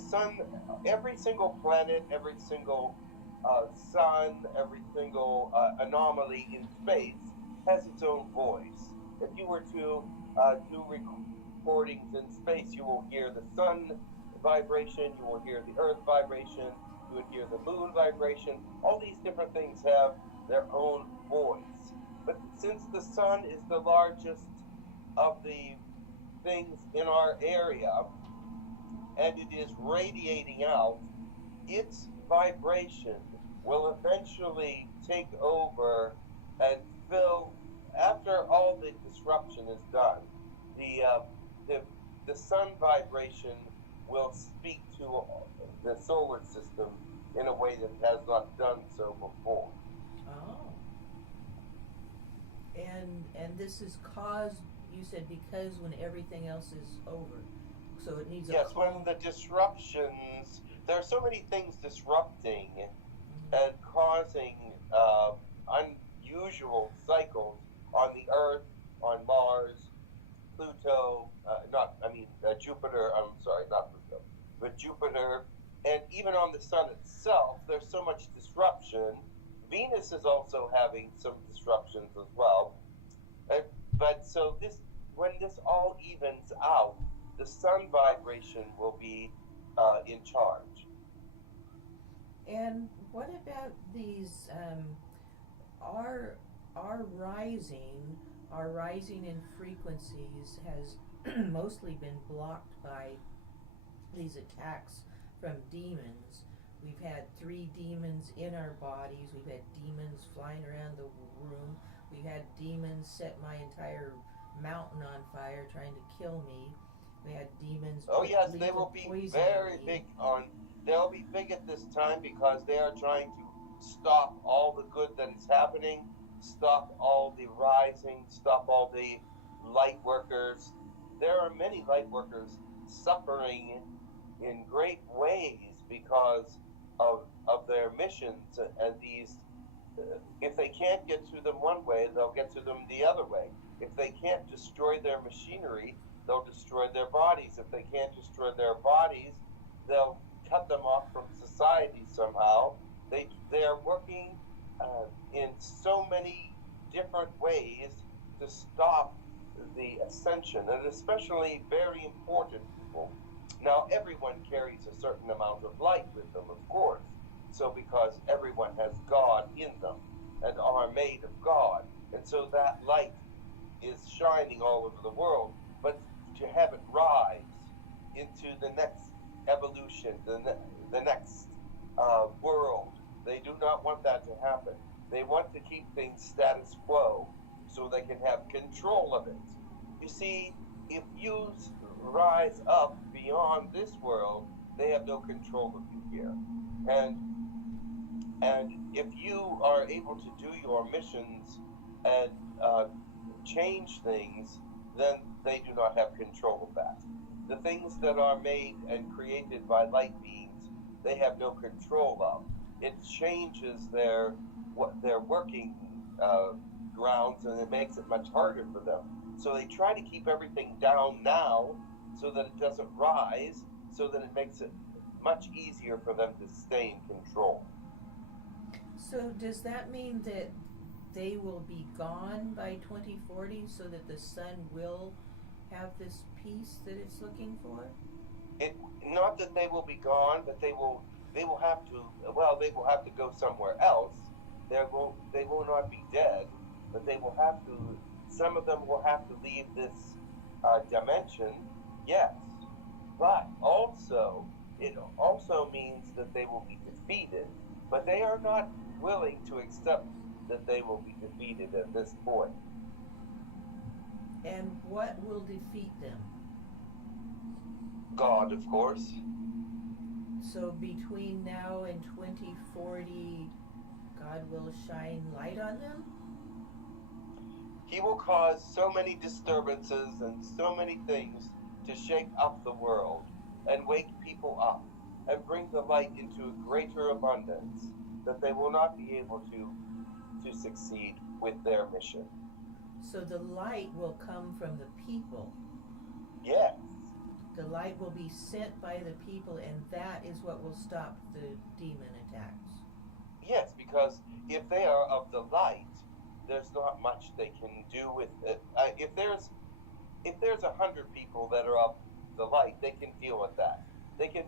sun, every single planet, every single sun, every single anomaly in space has its own voice. If you were to do recordings in space, you will hear the sun vibration, you will hear the earth vibration, you would hear the moon vibration. All these different things have their own voice. But since the sun is the largest of the things in our area, and it is radiating out, its vibration will eventually take over and fill, after all the disruption is done, the uh, the the sun vibration will speak to the solar system in a way that has not done so before. Oh. And this is caused, you said, because when everything else is over. So it needs a Yes, when calm. the disruptions, there are so many things disrupting Mhm. and causing unusual cycles on the Earth, on Mars, Pluto, not, I mean, Jupiter, I'm sorry, not Pluto, but Jupiter, and even on the sun itself, there's so much disruption. Venus is also having some disruptions as well. Uh, but so this, when this all evens out, the sun vibration will be in charge. And what about these our our rising our rising in frequencies has mostly been blocked by these attacks from demons. We've had three demons in our bodies. We've had demons flying around the room. We've had demons set my entire mountain on fire trying to kill me. We had demons Oh put yes, they will lethal be poison in very me. big on. They'll be big at this time because they are trying to stop all the good that is happening, stop all the rising, stop all the light workers. There are many light workers suffering in great ways because of their missions and these. If they can't get to them one way, they'll get to them the other way. If they can't destroy their machinery, they'll destroy their bodies. If they can't destroy their bodies, they'll cut them off from society somehow. They are working in so many different ways to stop the ascension, and especially very important people. Now, everyone carries a certain amount of light with them, of course. So, because everyone has God in them and are made of God, and so that light is shining all over the world, but to have it rise into the next evolution, the next world, they do not want that to happen. They want to keep things status quo so they can have control of it. You see, if you rise up beyond this world, they have no control of you here. And and if you are able to do your missions and uh, change things, then they do not have control of that. The things that are made and created by light beings, they have no control of. It changes their working uh, grounds, and it makes it much harder for them. So they try to keep everything down now, so that it doesn't rise, so that it makes it much easier for them to stay in control. So does that mean that they will be gone by 2040 so that the sun will have this peace that it's looking for? It, not that they will be gone, but they will have to, well, they will have to go somewhere else. They will not be dead, but they will have to. Some of them will have to leave this dimension, yes, but also it also means that they will be defeated. But they are not willing to accept that they will be defeated at this point. And what will defeat them? God, of course. So between now and 2040, God will shine light on them? He will cause so many disturbances and so many things to shake up the world and wake people up and bring the light into a greater abundance that they will not be able to succeed with their mission. So the light will come from the people. Yes, the light will be sent by the people, and that is what will stop the demon attacks. Yes, because if they are of the light, there's not much they can do with it. If there's 100 people that are of the light, they can deal with that. They can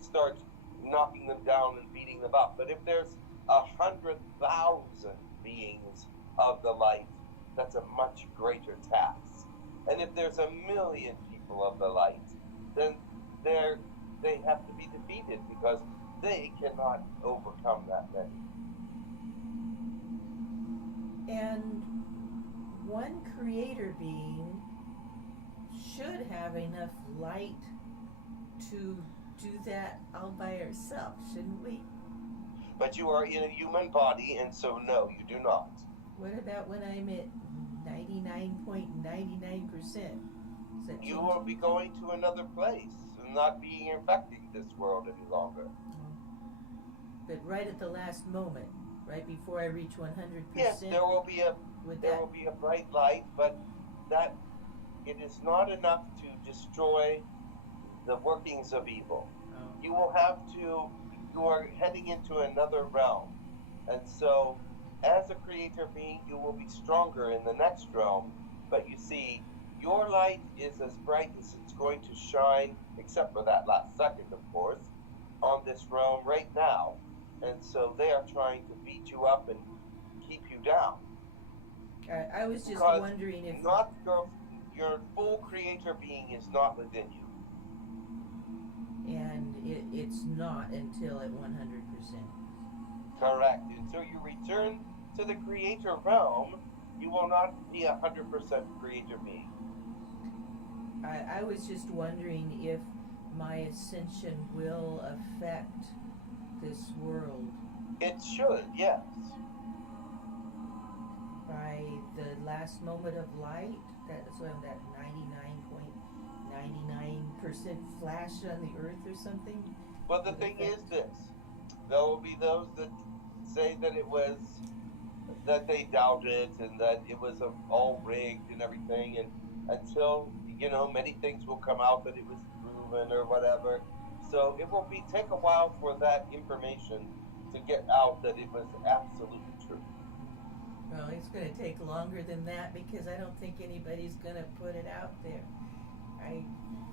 start knocking them down and beating them up. But if there's 100,000 beings of the light, that's a much greater task. And if there's 1,000,000 people of the light, then they have to be defeated because they cannot overcome that many. And one creator being should have enough light to do that all by herself, shouldn't we? But you are in a human body, and so no, you do not. What about when I'm at 99.99%? You will be going to another place and not being infecting this world any longer. But right at the last moment, right before I reach 100%. Yes, there will be a bright light, but that it is not enough to destroy the workings of evil. Oh. You are heading into another realm. And so, as a creator being, you will be stronger in the next realm. But you see, your light is as bright as it's going to shine, except for that last second, of course, on this realm right now. And so they are trying to beat you up and keep you down. I was just because wondering if your full creator being is not within you. And it's not until at 100%. Correct. Until you return to the creator realm, you will not be 100% creator being. I was just wondering if my ascension will affect this world. It should, yes. By the last moment of light, that's when that 99.99% flash on the earth or something. Well, the thing is this. There will be those that say that that they doubted and that it was all rigged and everything, and until, many things will come out that it was proven or whatever. So it will take a while for that information to get out that it was absolutely true. Well, it's going to take longer than that because I don't think anybody's going to put it out there.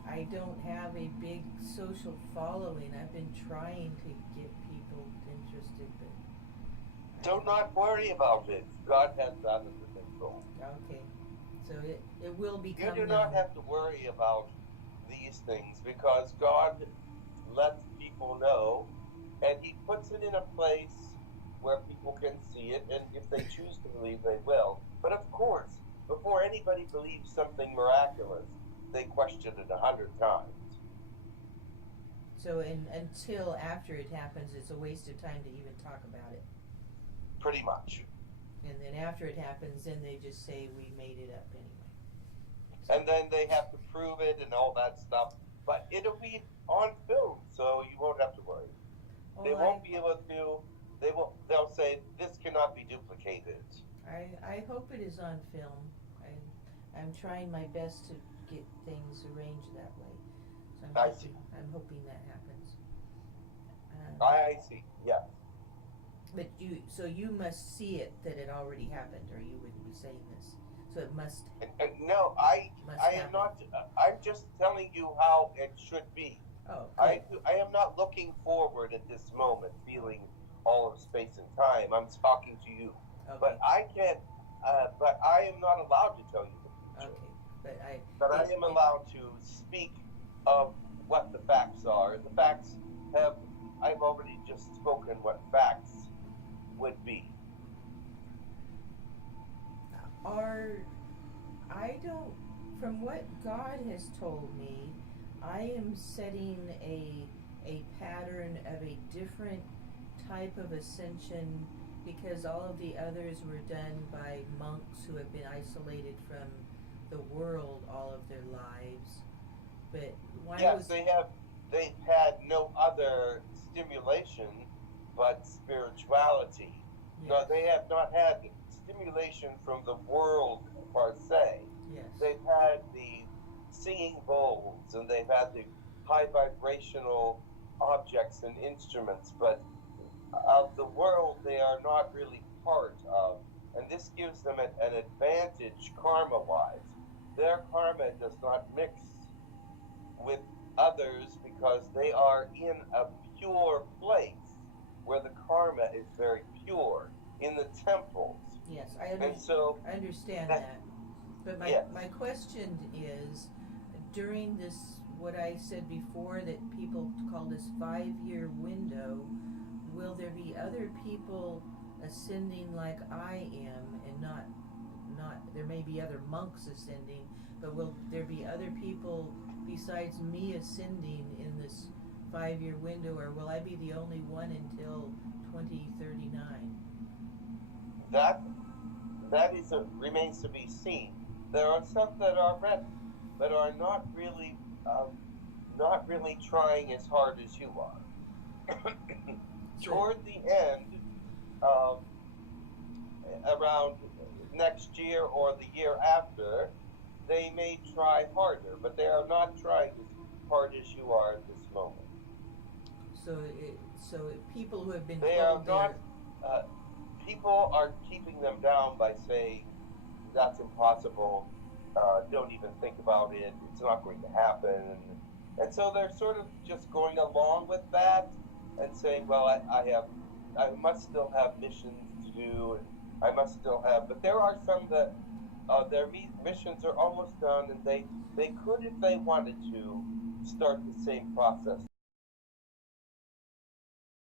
I don't have a big social following. I've been trying to get people interested, but... Do not worry about it. God has that under control. Okay. So it will become... You do not have to worry about these things because God lets people know, and He puts it in a place where people can see it, and if they choose to believe, they will. But of course, before anybody believes something miraculous, they question it 100 times. So until after it happens, it's a waste of time to even talk about it. Pretty much. And then after it happens, then they just say we made it up anyway. So, and then they have to prove it and all that stuff. But it'll be on film, so you won't have to worry. They won't be able to. They'll say this cannot be duplicated. I hope it is on film. I'm trying my best to get things arranged that way. So I'm hoping that happens. I see. Yes. But you must see it that it already happened, or you wouldn't be saying this. So it must. No, I am not. I'm just telling you how it should be. Oh. I am not looking forward at this moment, feeling all of space and time. I'm talking to you. Okay. But I can't. But I am not allowed to tell you the future. Okay. But I am allowed to speak of what the facts are. The facts I've already just spoken what facts would be. From what God has told me, I am setting a pattern of a different type of ascension because all of the others were done by monks who have been isolated from the world all of their lives. But they've had no other stimulation but spirituality. Yes. No, they have not had stimulation from the world per se. Yes. They've had the singing bowls, and they've had the high vibrational objects and instruments, but of the world they are not really part of. And this gives them an advantage karma wise. Their karma does not mix with others because they are in a pure place where the karma is very pure in the temples. Yes, And so I understand that. But yes. my question is, during this, what I said before, that people call this 5-year window, will there be other people ascending like I am, and not there may be other monks ascending, but will there be other people besides me ascending in this 5-year window, or will I be the only one until 2039? That remains to be seen. There are some that are ready, but are not really trying as hard as you are. Toward the end, around next year or the year after, they may try harder, but they are not trying as hard as you are at this moment. So people who have been They told are not. People are keeping them down by saying that's impossible. Don't even think about it. It's not going to happen. And so they're sort of just going along with that and saying, well, I must still have missions to do, and I must still have. But there are some that their missions are almost done, and they could, if they wanted to, start the same process